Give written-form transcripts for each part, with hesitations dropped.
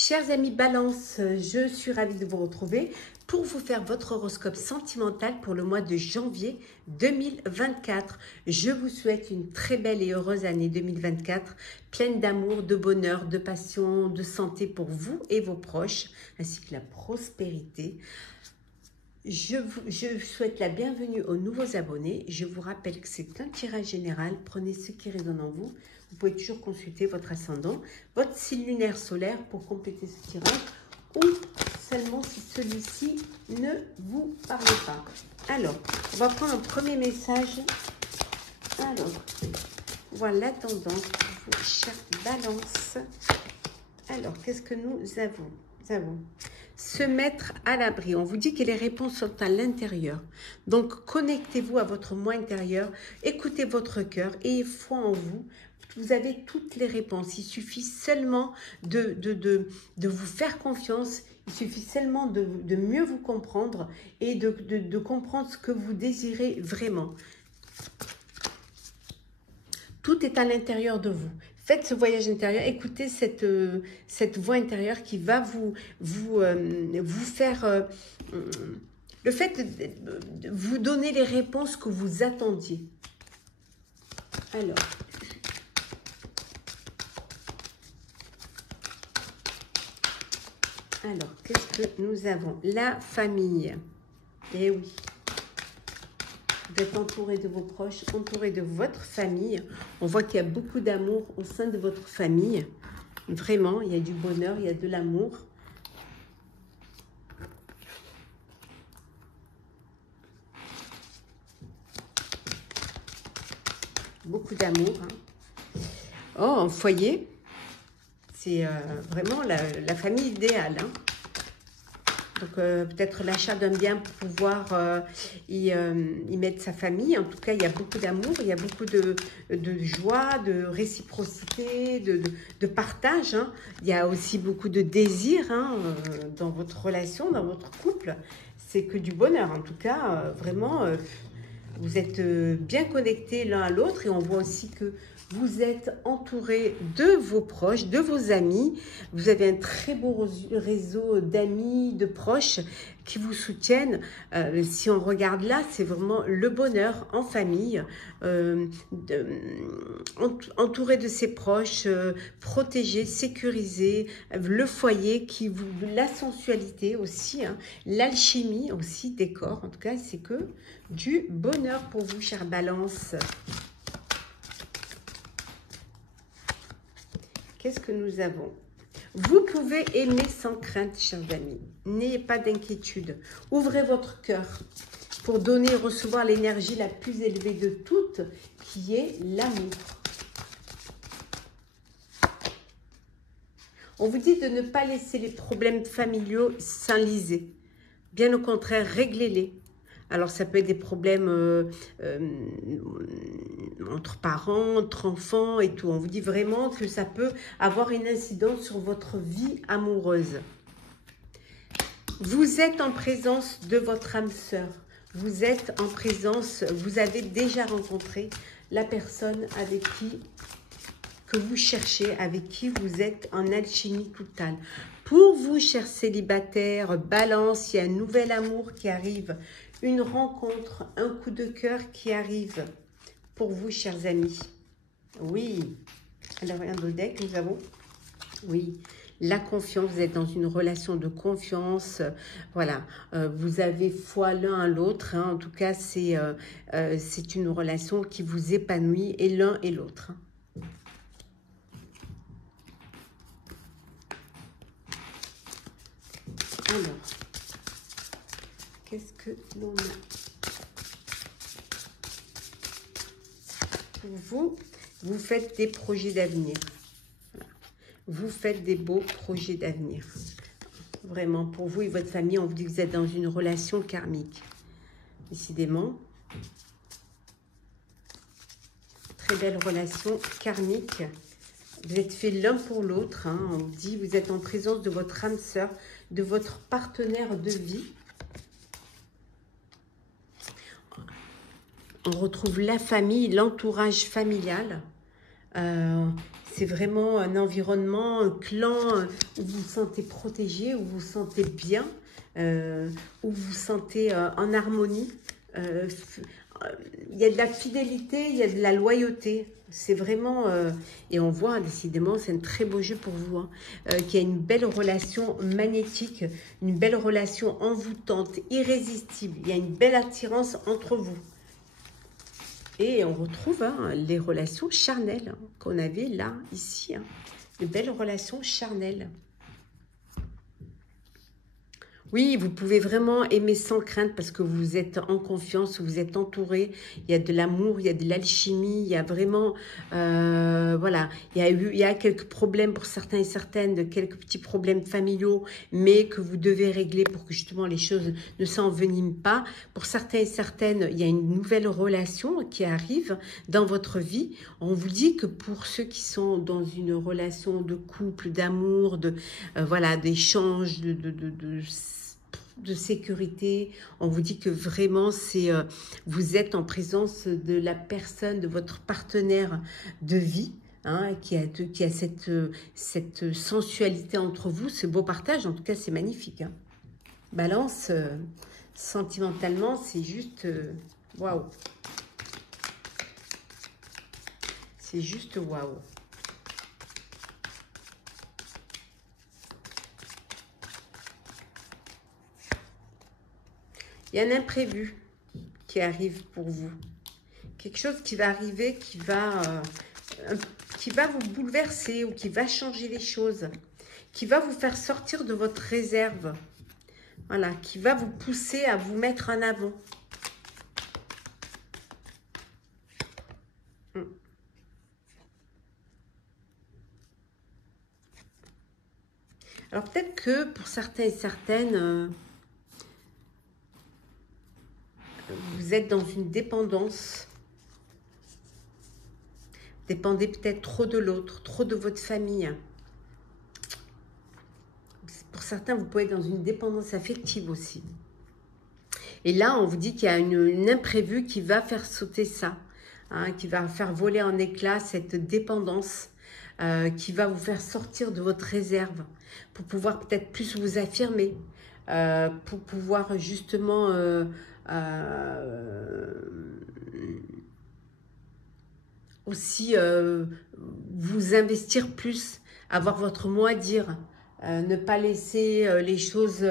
Chers amis Balance, je suis ravie de vous retrouver pour vous faire votre horoscope sentimental pour le mois de janvier 2024. Je vous souhaite une très belle et heureuse année 2024, pleine d'amour, de bonheur, de passion, de santé pour vous et vos proches, ainsi que la prospérité. Je souhaite la bienvenue aux nouveaux abonnés. Je vous rappelle que c'est un tirage général. Prenez ce qui résonne en vous. Vous pouvez toujours consulter votre ascendant, votre signe lunaire solaire pour compléter ce tirage ou seulement si celui-ci ne vous parle pas. Alors, on va prendre un premier message. Alors, voilà la tendance pour vous, chère Balance. Alors, qu'est-ce que nous avons? Nous avons se mettre à l'abri. On vous dit que les réponses sont à l'intérieur. Donc, connectez-vous à votre moi intérieur, écoutez votre cœur et foi en vous. Vous avez toutes les réponses. Il suffit seulement de vous faire confiance. Il suffit seulement de mieux vous comprendre et de comprendre ce que vous désirez vraiment. Tout est à l'intérieur de vous. Faites ce voyage intérieur, écoutez cette voix intérieure qui va vous faire le fait de vous donner les réponses que vous attendiez. Alors, qu'est-ce que nous avons? La famille. Eh oui. Vous êtes entouré de vos proches, entouré de votre famille. On voit qu'il y a beaucoup d'amour au sein de votre famille. Vraiment, il y a du bonheur, il y a de l'amour. Beaucoup d'amour. Hein. Oh, un foyer. C'est vraiment la famille idéale. Hein. Donc, peut-être l'achat d'un bien pour pouvoir y mettre sa famille. En tout cas, il y a beaucoup d'amour, il y a beaucoup de joie, de réciprocité, de partage. Hein. Il y a aussi beaucoup de désir hein, dans votre relation, dans votre couple. C'est que du bonheur. En tout cas, vraiment, vous êtes bien connectés l'un à l'autre. Et on voit aussi que vous êtes entouré de vos proches, de vos amis. Vous avez un très beau réseau d'amis, de proches qui vous soutiennent. Si on regarde là, c'est vraiment le bonheur en famille, entouré de ses proches, protégé, sécurisé, le foyer, la sensualité aussi, hein, l'alchimie aussi, décor. En tout cas, c'est que du bonheur pour vous, chère Balance. Qu'est-ce que nous avons? Vous pouvez aimer sans crainte, chers amis. N'ayez pas d'inquiétude. Ouvrez votre cœur pour donner et recevoir l'énergie la plus élevée de toutes, qui est l'amour. On vous dit de ne pas laisser les problèmes familiaux s'enliser. Bien au contraire, réglez-les. Alors, ça peut être des problèmes entre parents, entre enfants et tout. On vous dit vraiment que ça peut avoir une incidence sur votre vie amoureuse. Vous êtes en présence de votre âme sœur. Vous êtes en présence, vous avez déjà rencontré la personne avec qui que vous cherchez, avec qui vous êtes en alchimie totale. Pour vous, chers célibataires, Balance, il y a un nouvel amour qui arrive. Une rencontre, un coup de cœur qui arrive pour vous, chers amis. Oui. Alors, un autre deck, nous avons. Oui. La confiance, vous êtes dans une relation de confiance. Voilà. Vous avez foi l'un à l'autre. Hein. En tout cas, c'est une relation qui vous épanouit et l'un et l'autre. Hein. Alors, qu'est-ce que l'on a pour vous? Vous faites des projets d'avenir. Voilà. Vous faites des beaux projets d'avenir. Vraiment, pour vous et votre famille, on vous dit que vous êtes dans une relation karmique. Décidément. Très belle relation karmique. Vous êtes fait l'un pour l'autre. Hein. On vous dit que vous êtes en présence de votre âme sœur, de votre partenaire de vie. On retrouve la famille, l'entourage familial. c'est vraiment un environnement, un clan où vous vous sentez protégé, où vous vous sentez bien, où vous vous sentez en harmonie. Il y a de la fidélité, il y a de la loyauté. C'est vraiment, et on voit décidément, c'est un très beau jeu pour vous, hein, qu'il y a une belle relation magnétique, une belle relation envoûtante, irrésistible. Il y a une belle attirance entre vous. Et on retrouve hein, les relations charnelles hein, qu'on avait là, ici. Hein, de belles relations charnelles. Oui, vous pouvez vraiment aimer sans crainte parce que vous êtes en confiance, vous êtes entouré. Il y a de l'amour, il y a de l'alchimie, il y a vraiment, voilà, il y a quelques problèmes pour certains et certaines, quelques petits problèmes familiaux, mais que vous devez régler pour que justement les choses ne s'enveniment pas. Pour certains et certaines, il y a une nouvelle relation qui arrive dans votre vie. On vous dit que pour ceux qui sont dans une relation de couple, d'amour, voilà, d'échange, de sécurité, on vous dit que vraiment c'est vous êtes en présence de la personne, de votre partenaire de vie, hein, qui a cette sensualité entre vous, ce beau partage. En tout cas, c'est magnifique. Hein. Balance, sentimentalement, c'est juste waouh. C'est juste waouh. Il y a un imprévu qui arrive pour vous. Quelque chose qui va arriver, qui va vous bouleverser ou qui va changer les choses. Qui va vous faire sortir de votre réserve. Voilà, qui va vous pousser à vous mettre en avant. Alors peut-être que pour certains et certaines... vous êtes dans une dépendance. Dépendez peut-être trop de l'autre, trop de votre famille. Pour certains, vous pouvez être dans une dépendance affective aussi. Et là, on vous dit qu'il y a une imprévue qui va faire sauter ça, hein, qui va faire voler en éclats cette dépendance, qui va vous faire sortir de votre réserve pour pouvoir peut-être plus vous affirmer, pour pouvoir justement... aussi vous investir plus, avoir votre mot à dire, ne pas laisser les choses,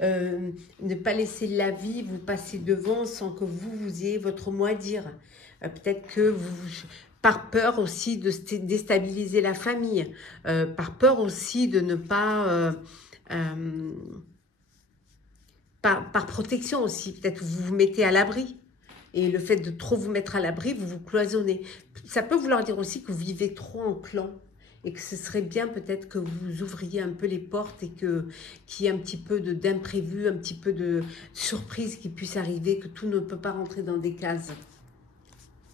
ne pas laisser la vie vous passer devant sans que vous ayez votre mot à dire. Peut-être que vous, par peur aussi de déstabiliser la famille, par peur aussi de ne pas... par protection aussi, peut-être vous vous mettez à l'abri. Et le fait de trop vous mettre à l'abri, vous vous cloisonnez. Ça peut vouloir dire aussi que vous vivez trop en clan et que ce serait bien peut-être que vous ouvriez un peu les portes et qu'il y ait un petit peu d'imprévu, un petit peu de surprise qui puisse arriver, que tout ne peut pas rentrer dans des cases.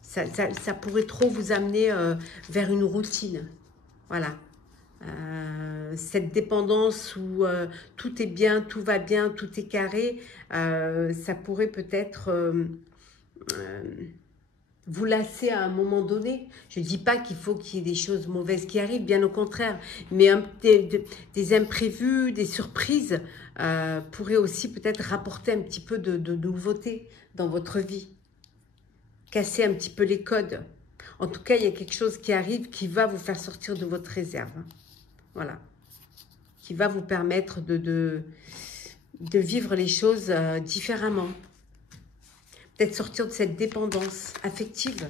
Ça pourrait trop vous amener vers une routine. Voilà. Cette dépendance où tout est bien, tout va bien, tout est carré, ça pourrait peut-être... vous lasser à un moment donné. Je ne dis pas qu'il faut qu'il y ait des choses mauvaises qui arrivent, bien au contraire. Mais des imprévus, des surprises pourraient aussi peut-être rapporter un petit peu de nouveauté dans votre vie. Casser un petit peu les codes. En tout cas, il y a quelque chose qui arrive qui va vous faire sortir de votre réserve. Voilà. Qui va vous permettre de vivre les choses différemment. Peut-être sortir de cette dépendance affective.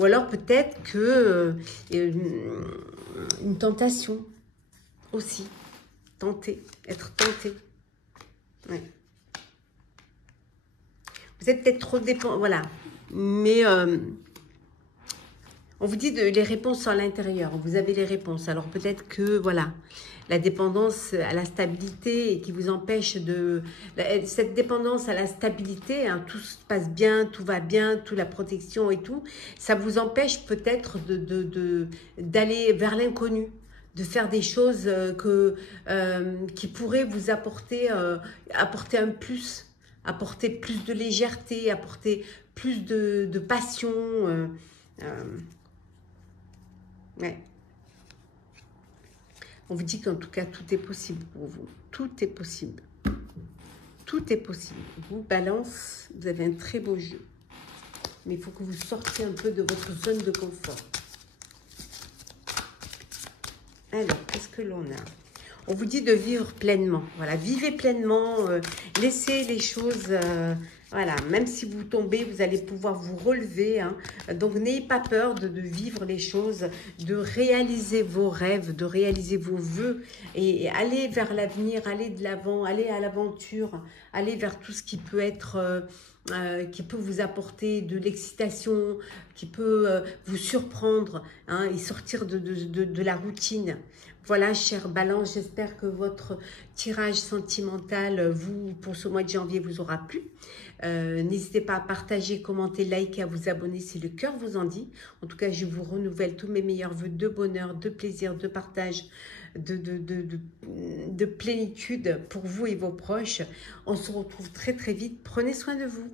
Ou alors peut-être que une tentation aussi. Tenter, être tenté. Ouais. Vous êtes peut-être trop dépendant, voilà. Mais on vous dit les réponses sont à l'intérieur. Vous avez les réponses. Alors peut-être que, voilà, la dépendance à la stabilité et qui vous empêche de... Cette dépendance à la stabilité, hein, tout se passe bien, tout va bien, toute la protection et tout, ça vous empêche peut-être d'aller vers l'inconnu, de faire des choses qui pourraient vous apporter un plus, apporter plus de légèreté, apporter plus de passion. Ouais. On vous dit qu'en tout cas, tout est possible pour vous. Tout est possible. Tout est possible. Vous, Balance, vous avez un très beau jeu. Mais il faut que vous sortiez un peu de votre zone de confort. Alors, qu'est-ce que l'on a? On vous dit de vivre pleinement. Voilà, vivez pleinement. Laissez les choses... voilà, même si vous tombez, vous allez pouvoir vous relever. Hein. Donc, n'ayez pas peur de vivre les choses, de réaliser vos rêves, de réaliser vos vœux et aller vers l'avenir, aller de l'avant, aller à l'aventure, aller vers tout ce qui peut être... qui peut vous apporter de l'excitation, qui peut vous surprendre hein, et sortir de la routine. Voilà, chère Balance, j'espère que votre tirage sentimental, vous, pour ce mois de janvier, vous aura plu. N'hésitez pas à partager, commenter, liker, à vous abonner si le cœur vous en dit. En tout cas, je vous renouvelle tous mes meilleurs vœux de bonheur, de plaisir, de partage, de plénitude pour vous et vos proches. On se retrouve très très vite. Prenez soin de vous.